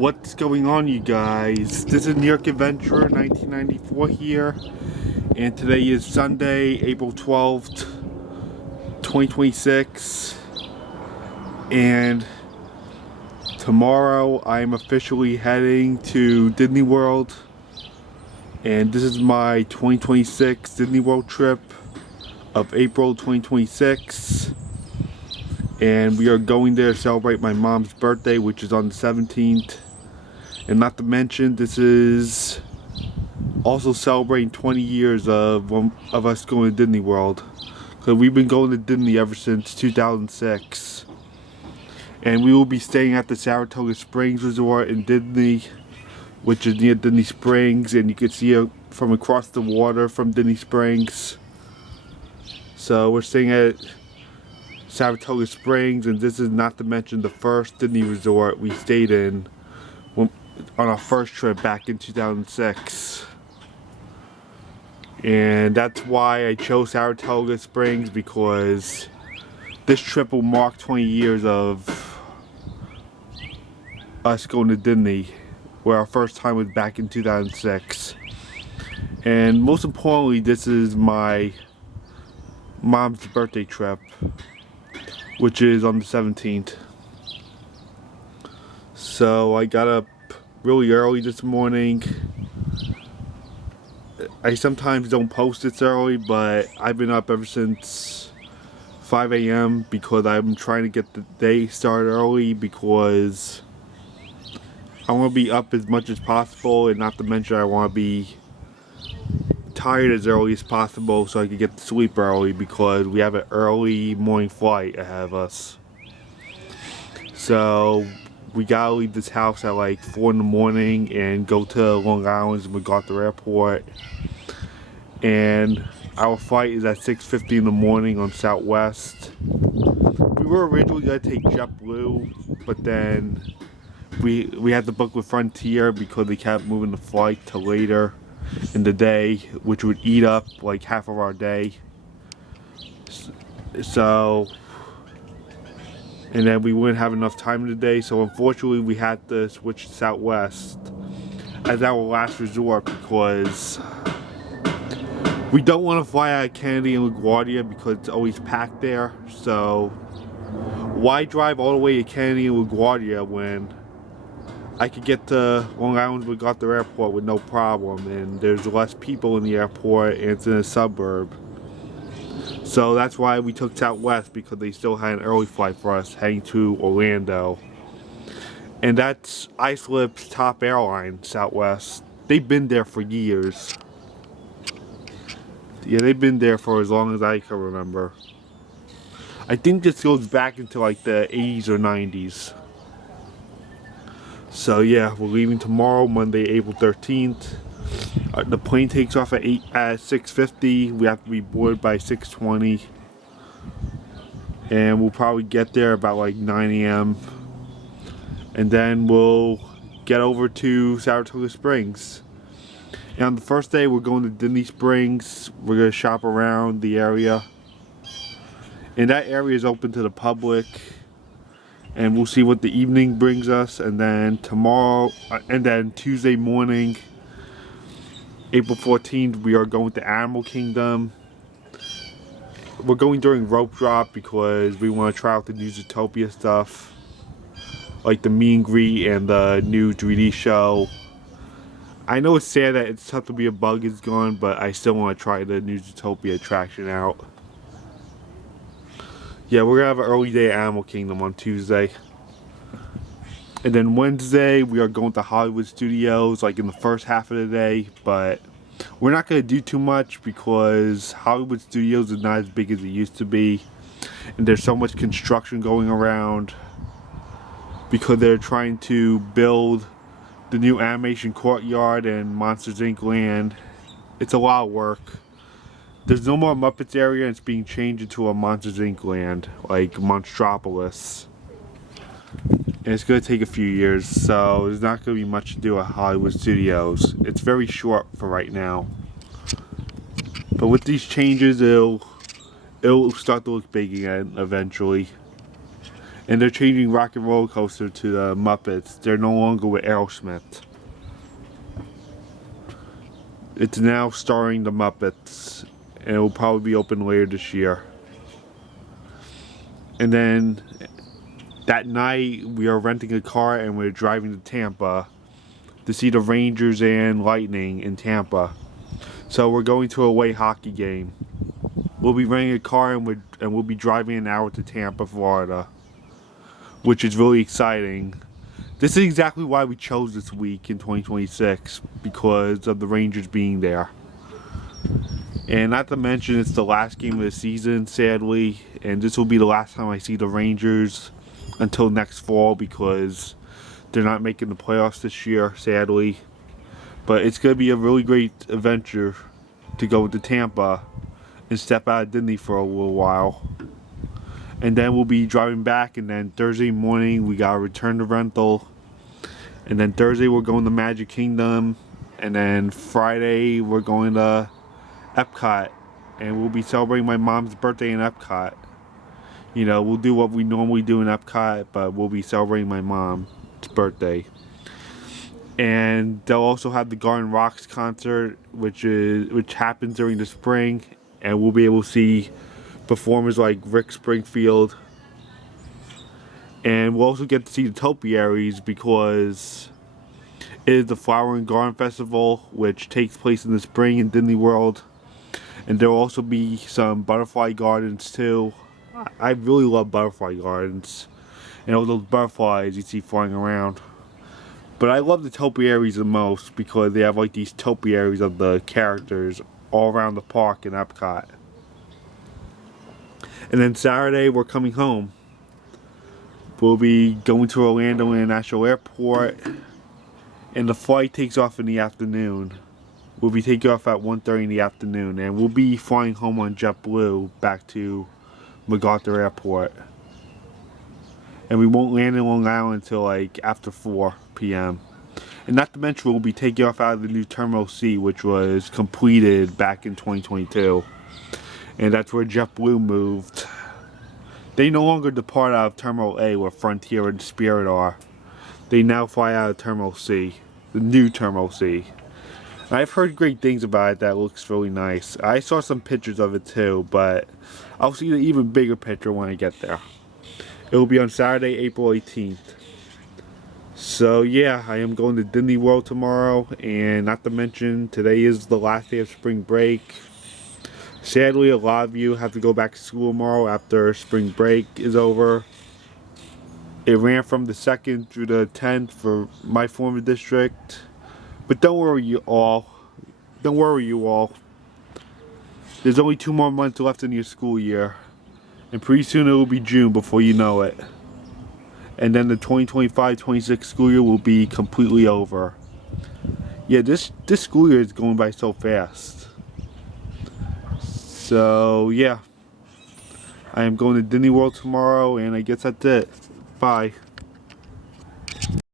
What's going on, you guys? This is New York Adventurer 1994 here, and today is Sunday, April 12th, 2026, and tomorrow I'm officially heading to Disney World, and this is my 2026 Disney World trip of April 2026. And we are going there to celebrate my mom's birthday, which is on the 17th. And not to mention, this is also celebrating 20 years of us going to Disney World. Because we've been going to Disney ever since 2006. And we will be staying at the Saratoga Springs Resort in Disney, which is near Disney Springs. And you can see it from across the water from Disney Springs. So we're staying at Saratoga Springs, and this is not to mention the first Disney resort we stayed in on our first trip back in 2006. And that's why I chose Saratoga Springs, because this trip will mark 20 years of us going to Disney, where our first time was back in 2006. And most importantly, this is my mom's birthday trip, which is on the 17th. So I got up really early this morning. I sometimes don't post this early, but I've been up ever since 5 a.m. because I'm trying to get the day started early, because I want to be up as much as possible, and not to mention I want to be tired as early as possible so I can get to sleep early, because we have an early morning flight ahead of us. So we gotta leave this house at like 4 in the morning and go to Long Island's MacArthur Airport. And our flight is at 6:50 in the morning on Southwest. We were originally gonna take JetBlue, but then we had to book with Frontier because they kept moving the flight to later in the day, which would eat up like half of our day. So, and then we wouldn't have enough time in the day, so unfortunately we had to switch to Southwest as our last resort, because we don't want to fly out of Kennedy and LaGuardia because it's always packed there. So why drive all the way to Kennedy and LaGuardia when I could get to Long Island's MacArthur Airport with no problem, and there's less people in the airport and it's in a suburb. So that's why we took Southwest, because they still had an early flight for us heading to Orlando. And that's Islip's top airline, Southwest. They've been there for years. Yeah, they've been there for as long as I can remember. I think this goes back into like the 80s or 90s. So yeah, we're leaving tomorrow, Monday, April 13th. The plane takes off at 6:50. We have to be boarded by 6:20. And we'll probably get there about like 9 a.m. And then we'll get over to Saratoga Springs. And on the first day, we're going to Disney Springs. We're going to shop around the area. And that area is open to the public. And we'll see what the evening brings us. And then tomorrow, and then Tuesday morning, April 14th, we are going to Animal Kingdom. We're going during rope drop because we want to try out the new Zootopia stuff, like the meet and greet and the new 3D show. I know it's sad that It's Tough to Be a Bug is gone, but I still want to try the new Zootopia attraction out. Yeah, we're going to have an early day at Animal Kingdom on Tuesday. And then Wednesday, we are going to Hollywood Studios, like in the first half of the day. But we're not going to do too much because Hollywood Studios is not as big as it used to be. And there's so much construction going around because they're trying to build the new animation courtyard and Monsters Inc. land. It's a lot of work. There's no more Muppets area, and it's being changed into a Monsters Inc. land, like Monstropolis. And it's going to take a few years, so there's not going to be much to do at Hollywood Studios. It's very short for right now. But with these changes, it'll start to look big again eventually. And they're changing Rock and Roller Coaster to the Muppets. They're no longer with Aerosmith. It's now starring the Muppets, and it will probably be open later this year. And then that night we are renting a car and we're driving to Tampa to see the Rangers and Lightning in Tampa. So we're going to a away hockey game. We'll be renting a car and we'll be driving an hour to Tampa, Florida, which is really exciting. This is exactly why we chose this week in 2026, because of the Rangers being there. And not to mention, it's the last game of the season, sadly, and this will be the last time I see the Rangers until next fall, because they're not making the playoffs this year, sadly. But it's going to be a really great adventure to go to Tampa and step out of Disney for a little while. And then we'll be driving back, and then Thursday morning we gotta return the rental. And then Thursday we're going to Magic Kingdom, and then Friday we're going to Epcot, and we'll be celebrating my mom's birthday in Epcot. You know, we'll do what we normally do in Epcot, but we'll be celebrating my mom's birthday. And they'll also have the Garden Rocks concert, which happens during the spring, and we'll be able to see performers like Rick Springfield. And we'll also get to see the topiaries, because it is the Flower and Garden Festival, which takes place in the spring in Disney World. And there will also be some butterfly gardens too. I really love butterfly gardens and all those butterflies you see flying around. But I love the topiaries the most, because they have like these topiaries of the characters all around the park in Epcot. And then Saturday we're coming home. We'll be going to Orlando International Airport, and the flight takes off in the afternoon. We'll be taking off at 1:30 in the afternoon, and we'll be flying home on JetBlue back to MacArthur Airport. And we won't land in Long Island until like after 4 p.m. And not to mention, we'll be taking off out of the new Terminal C, which was completed back in 2022. And that's where JetBlue moved. They no longer depart out of Terminal A, where Frontier and Spirit are. They now fly out of Terminal C, the new Terminal C. I've heard great things about it. That looks really nice. I saw some pictures of it too, but I'll see the even bigger picture when I get there. It will be on Saturday, April 18th. So yeah, I am going to Disney World tomorrow, and not to mention, today is the last day of spring break. Sadly, a lot of you have to go back to school tomorrow after spring break is over. It ran from the 2nd through the 10th for my former district. But don't worry, you all. Don't worry, you all. There's only 2 more months left in your school year. And pretty soon it will be June before you know it. And then the 2025-26 school year will be completely over. Yeah, this school year is going by so fast. So yeah, I am going to Disney World tomorrow, and I guess that's it. Bye.